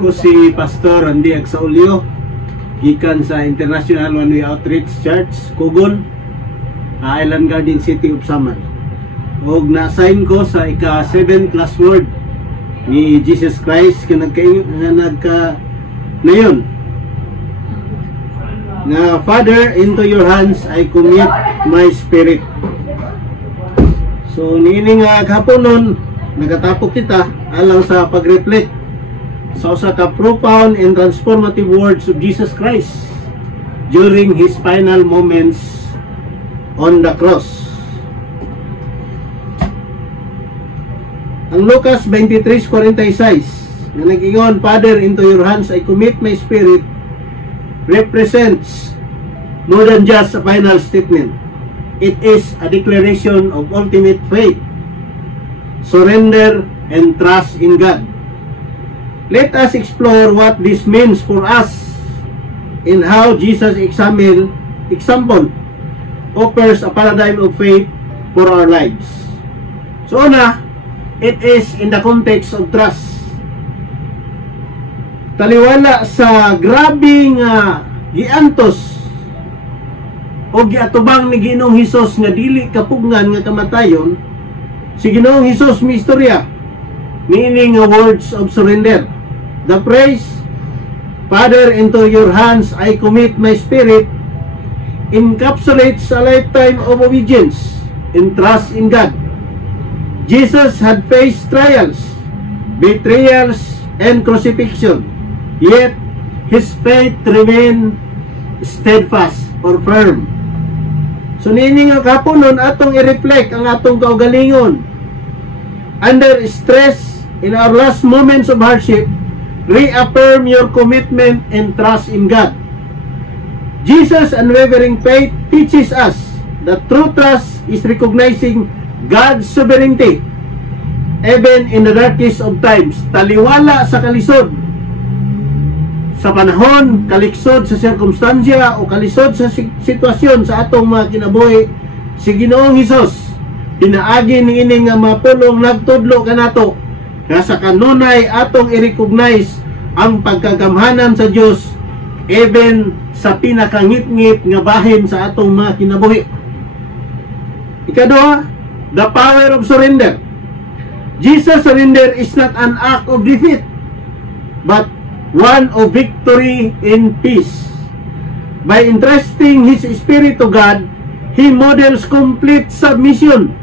Ako si Pastor Randy Agsaulio, gikan sa International One Way Outreach Church, Kugon, Island Garden City of Samar. Og na-assign ko sa ika-7 class word ni Jesus Christ na yun. Na Father, into your hands I commit my spirit. So niining kahapon nun, nagatapok kita alang sa pag-reflect sa usa ka profound and transformative words of Jesus Christ during His final moments on the cross. Ang Lucas 23:46 na nag-ingon, Father, into your hands I commit my spirit, represents more than just a final statement. It is a declaration of ultimate faith, surrender, and trust in God. Let us explore what this means for us and how Jesus' example offers a paradigm of faith for our lives. So una, it is in the context of trust. Taliwala sa grabing giantos o giatubang ni Ginoong Hesus nga dili kapugngan nga kamatayon, si Ginoong Hesus mi istorya meaning words of surrender. The phrase, Father, into your hands I commit my spirit, encapsulates a lifetime of obedience and trust in God. Jesus had faced trials, betrayals, and crucifixion, yet his faith remained steadfast or firm. So nini nga kapunon atong i-reflect ang atong kaugalingon. Under stress, in our last moments of hardship, reaffirm your commitment and trust in God. Jesus' unwavering faith teaches us that true trust is recognizing God's sovereignty even in the darkest of times. Taliwala sa kalisod sa panahon, kaliksod sa sirkumstansya o kalisod sa sitwasyon sa atong mga kinabuhi, si Ginoong Hesus pinaagi ni ining nga mapulong nagtudlo kanato nga sa kanunay atong i-recognize ang pagkagamhanan sa Dios even sa pinakangit-ngit nga bahin sa atong mga kinabuhi. Ikaduha, the power of surrender. Jesus' surrender is not an act of defeat, but one of victory and peace. By entrusting His Spirit to God, He models complete submission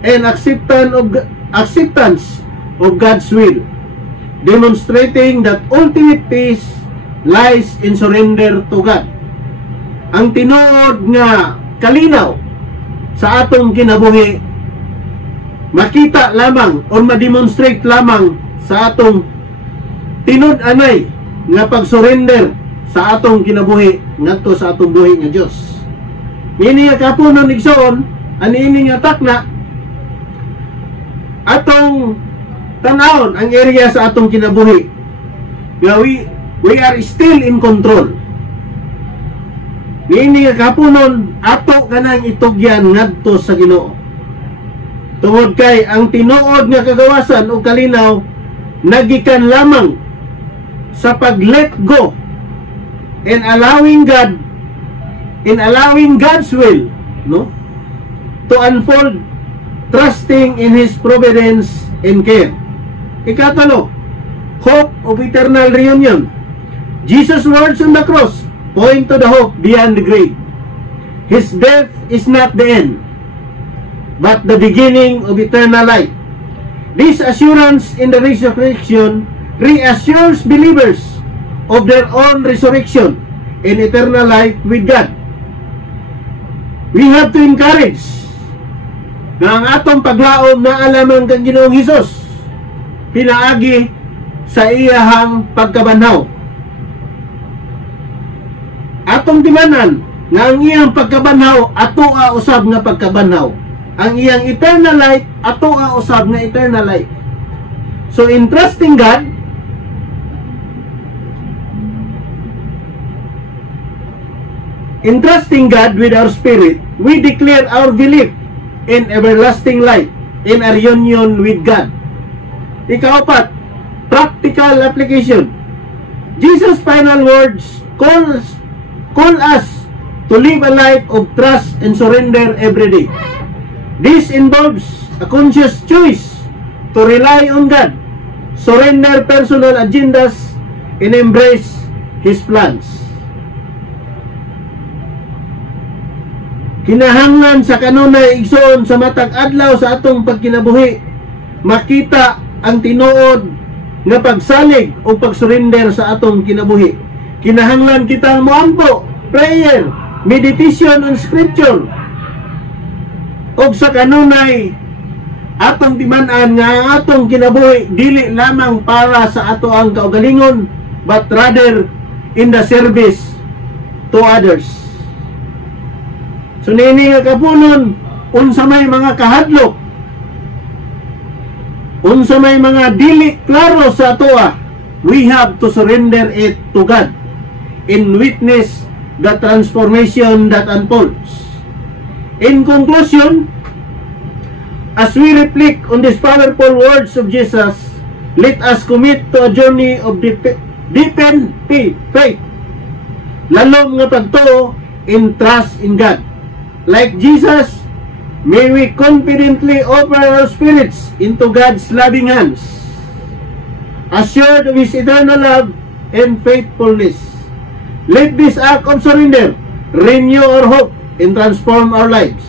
and acceptance of God's will, demonstrating that ultimate peace lies in surrender to God. Ang tinuod nga kalinaw sa atong kinabuhi makita lamang o ma-demonstrate lamang sa atong tinud-anay nga pag-surrender sa atong kinabuhi ngadto sa atong buhi nga Dios. Ini nga kapunon igsoon ani nga takna atong tanawon ang area sa atong kinabuhi nga we are still in control. Niini nga kapunon ato kanang itugyan ngadto sa Ginoo. Tungod kay ang tinuod nga kagawasan o kalinaw nagikan lamang sa pag-let go and allowing God's will, no, to unfold, trusting in His providence and care. Ikatalo, hope of eternal reunion. Jesus' words on the cross point to the hope beyond the grave. His death is not the end, but the beginning of eternal life. This assurance in the resurrection reassures believers of their own resurrection and eternal life with God. We have to encourage na ang atong paglaom na alamang kang Ginoong Hesus pinaagi sa iyahang pagkabanhaw. Atong timanan nga ang iyang pagkabanhaw ato usab nga pagkabanhaw. Ang iyang eternal life ato usab nga eternal life. So in trusting God, with our spirit, we declare our belief in everlasting life in our union with God. Ikaapat, practical application. Jesus' final words call us to live a life of trust and surrender every day. This involves a conscious choice to rely on God, surrender personal agendas, and embrace His plans. Kinahanglan sa kanunay igsoon sa matag adlaw sa atong pagkinabuhi, makita ang tinuod nga pagsalig o pagsurrender sa atong kinabuhi. Kinahanglan kitang moampo, prayer, meditation on scripture, o sa kanunay atong timan-an nga ang atong kinabuhi dili lamang para sa ato ang kaugalingon, but rather in the service to others. So nini nga kapunon, unsa may mga kahadlok, unsa may mga dili klaro sa atoa, we have to surrender it to God and witness the transformation that unfolds. In conclusion, as we reflect on these powerful words of Jesus, let us commit to a journey of deepened faith, lalom nga pagtuo in trust in God. Like Jesus, may we confidently offer our spirits into God's loving hands, assured of His eternal love and faithfulness. Let this act of surrender renew our hope and transform our lives,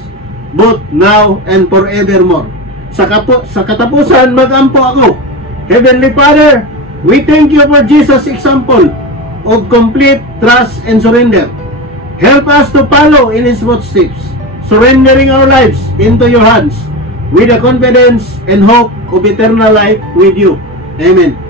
both now and forevermore. Sa katapusan, magampo ako. Heavenly Father, we thank you for Jesus' example of complete trust and surrender. Help us to follow in His footsteps, surrendering our lives into your hands with the confidence and hope of eternal life with you. Amen.